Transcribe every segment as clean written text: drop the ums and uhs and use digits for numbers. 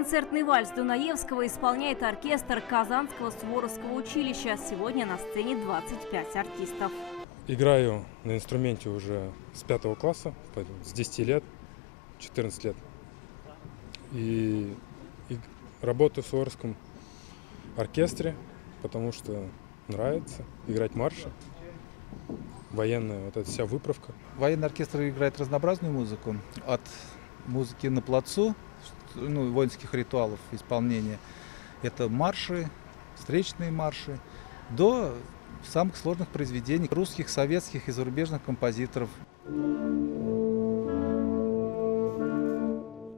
Концертный вальс Дунаевского исполняет оркестр Казанского Суворовского училища. Сегодня на сцене 25 артистов. Играю на инструменте уже с 5 класса, с 10 лет, 14 лет. И работаю в Суворовском оркестре, потому что нравится играть марши. Военная вот эта вся выправка. Военный оркестр играет разнообразную музыку. От музыки на плацу, воинских ритуалов исполнения. Это марши, встречные марши, до самых сложных произведений русских, советских и зарубежных композиторов.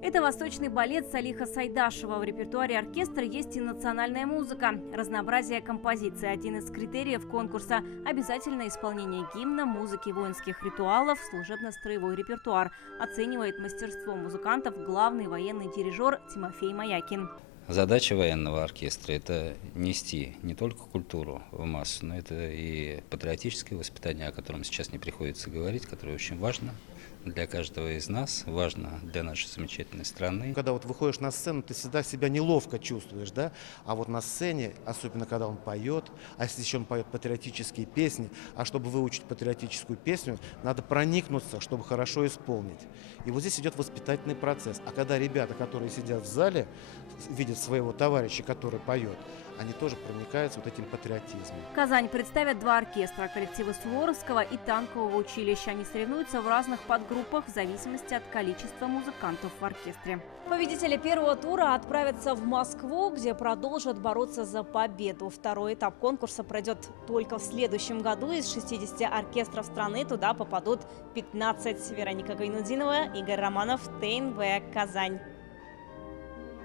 Это восточный балет Салиха Сайдашева. В репертуаре оркестра есть и национальная музыка. Разнообразие композиций – один из критериев конкурса. Обязательное исполнение гимна, музыки воинских ритуалов, служебно-строевой репертуар. Оценивает мастерство музыкантов главный военный дирижер Тимофей Маякин. Задача военного оркестра – это нести не только культуру в массу, но это и патриотическое воспитание, о котором сейчас не приходится говорить, которое очень важно для каждого из нас, важно для нашей замечательной страны. Когда вот выходишь на сцену, ты всегда себя неловко чувствуешь, да? А вот на сцене, особенно когда он поет, а если еще он поет патриотические песни, а чтобы выучить патриотическую песню, надо проникнуться, чтобы хорошо исполнить. И вот здесь идет воспитательный процесс. А когда ребята, которые сидят в зале, видят своего товарища, который поет, они тоже проникаются вот этим патриотизмом. Казань представят два оркестра – коллективы Суворовского и танкового училища. Они соревнуются в разных подгруппах в зависимости от количества музыкантов в оркестре. Победители первого тура отправятся в Москву, где продолжат бороться за победу. Второй этап конкурса пройдет только в следующем году. Из 60 оркестров страны туда попадут 15. Вероника Гайнудинова, Игорь Романов, ТНВ, Казань.